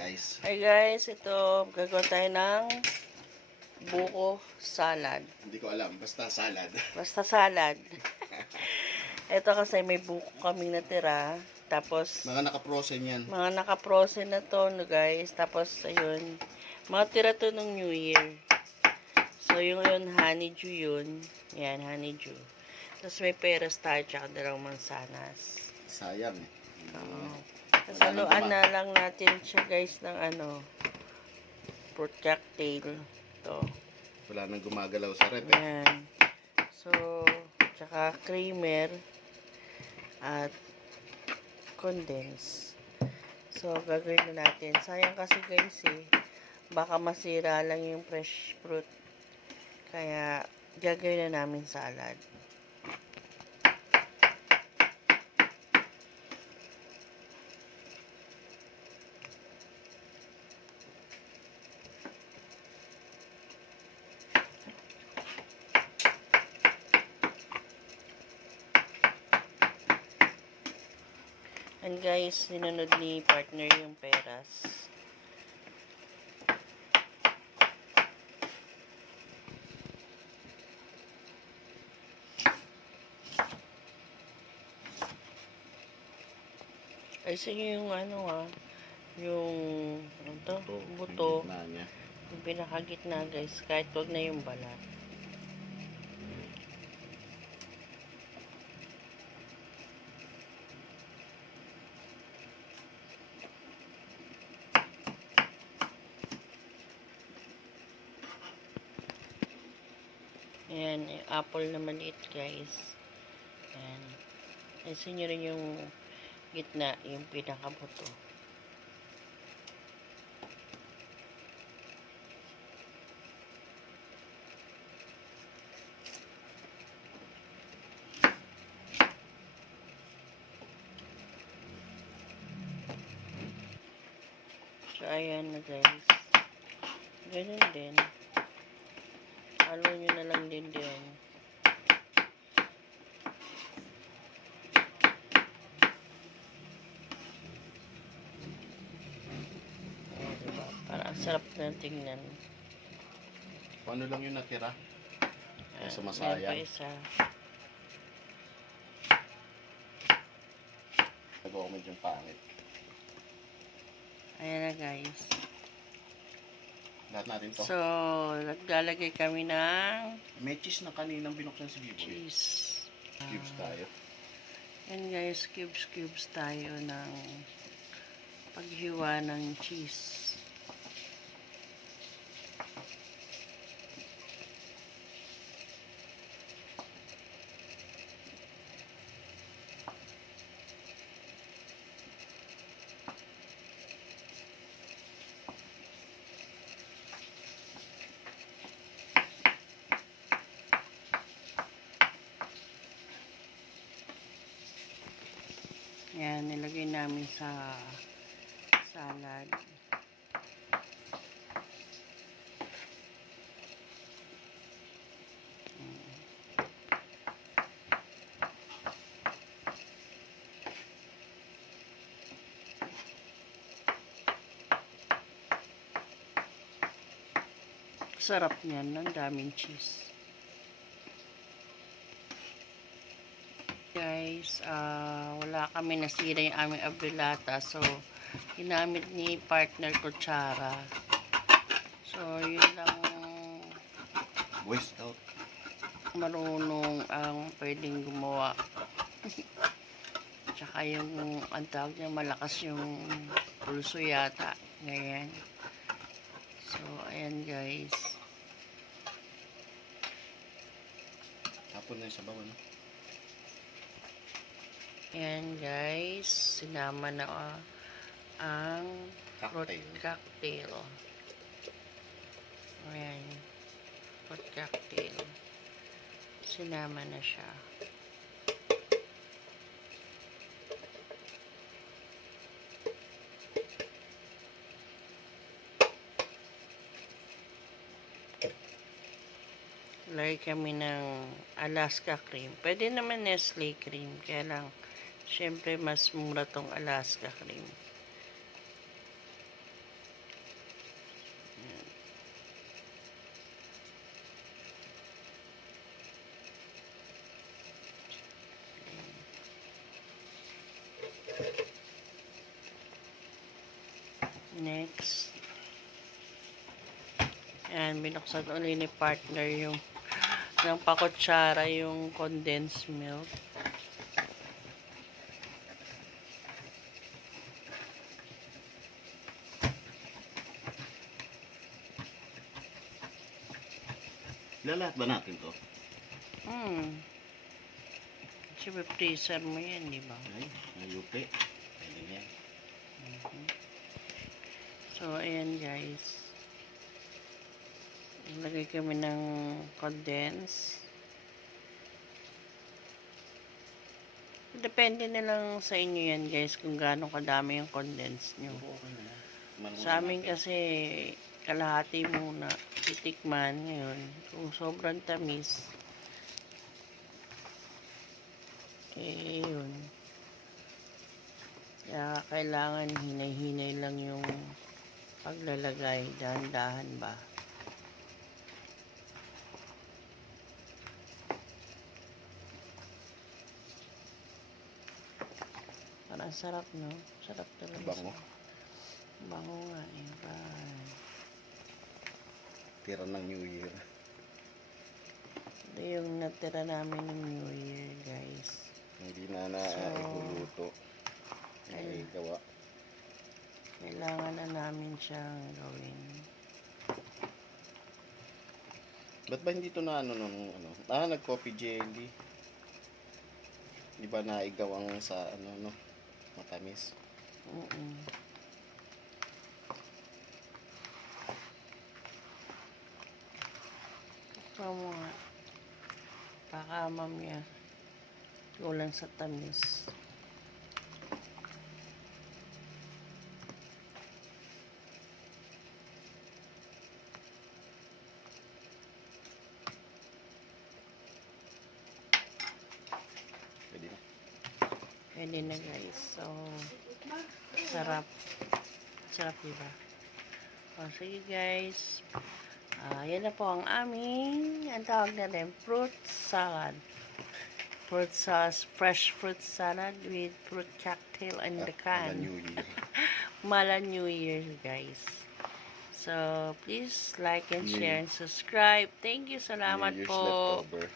guys. Hi guys, ito gagawa tayo ng buko salad. Hindi ko alam, basta salad. Basta salad. Ito kasi may buko kaming natira. Tapos Mga naka-frozen yan. mga naka-frozen na to, no guys. Tapos ayun, mga tira to nung New Year. So yung yun, honeydew yun. Yan, honeydew. Tapos may peras tayo, tsaka dalawang mansanas. Sayang eh. Oo. Saluan na lang natin siya guys ng fruit cocktail. Ito. Wala nang gumagalaw sa rep eh. Ayan. So, tsaka creamer at condense. So, gagawin na natin. Sayang kasi guys eh. Baka masira lang yung fresh fruit. Kaya, gagawin na namin salad. And guys, sinunod ni partner yung peras. Ay, yung yung buto, yung pinakagitna guys, kahit wag na yung balat. Ayan, yung apple na maliit guys. Ayan. Ayun nyo rin yung gitna, yung pinakabuto. So, ayan na guys. Ganun din. Halo nyo na lang din. Oh, diba? Parang sarap na tingnan. Paano lang yung natira? Kaysa Meron masayang. pa isa. Nagawa ko medyo pangit. Ayan na guys. Lahat natin to. So, naglalagay kami ng May cheese na kaninang binuksan si Biboy. cheese. Cubes tayo. Yan guys, cubes tayo ng paghiwa ng cheese. Yan, nilagay namin sa salad. Sarap niyan, ang daming cheese. Guys, wala kami, nasira yung aming abrilata. So, ginamit ni partner kutsara. So, yun lang Boy Scout. marunong ang pwedeng gumawa. Tsaka yung, ang tawag niya, malakas yung pulso yata. Ngayon. So, ayan guys. Tapon na yung sabaw, ano? Ayan guys, sinama na ang fruit cocktail. Ayan, fruit cocktail. Sinama na siya. Lagay kami ng Alaska cream. Pwede naman Nestle cream, kaya lang syempre, mas mura tong Alaska cream. Next. Ayan, binuksan ulit ni partner yung ng pakutsara yung condensed milk. Lalahat ba natin to? Siyempre, freezer mo yan, di ba? Ay, mayupi. Pwede na yan. So, ayan guys. Lagay kami ng condense. Depende na lang sa inyo yan guys kung gaano kadami yung condense nyo. Okay na yan. Sa amin kasi kalahati muna titikman ngayon. Kung sobrang tamis, eh yun. Kaya kailangan hinay-hinay lang yung paglalagay. Dahan-dahan ba? Parang sarap, no? Sarap talaga. Bango. Bango nga eh. Tira ng New Year. Ito yung natira namin ng New Year, guys. Hindi na naihuluto. Ay, gawa. Kailangan na namin siyang gawin. Ba't ba hindi ito na nag-coffee jelly? Di ba naigaw ang sa matamis? Ito mo nga. Baka mamaya kulang sa tamis. Pwede na. Pwede na guys. So, sarap. Sarap diba? O, sige guys. Yan na po ang aming, ang tawag na rin, fruit salad. Fruit sauce, fresh fruit salad with fruit cocktail in the can. New Year. Mala New Year, guys. So, please like and New share and subscribe. Thank you. Salamat New Year's po. leftover.